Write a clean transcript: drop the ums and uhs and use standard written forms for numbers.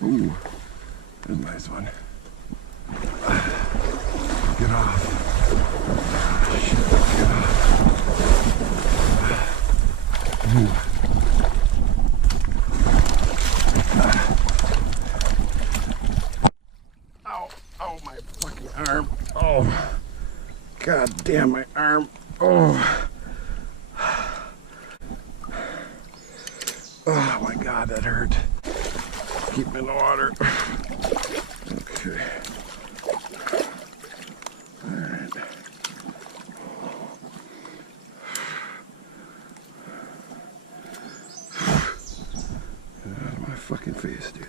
Ooh, that's a nice one. Get off. Shit, get off. Ooh. Ow, ow, my fucking arm. Oh, god damn my arm. Oh. Oh my god, that hurt. Keep me in the water. Okay. Alright. Get out of my fucking face, dude.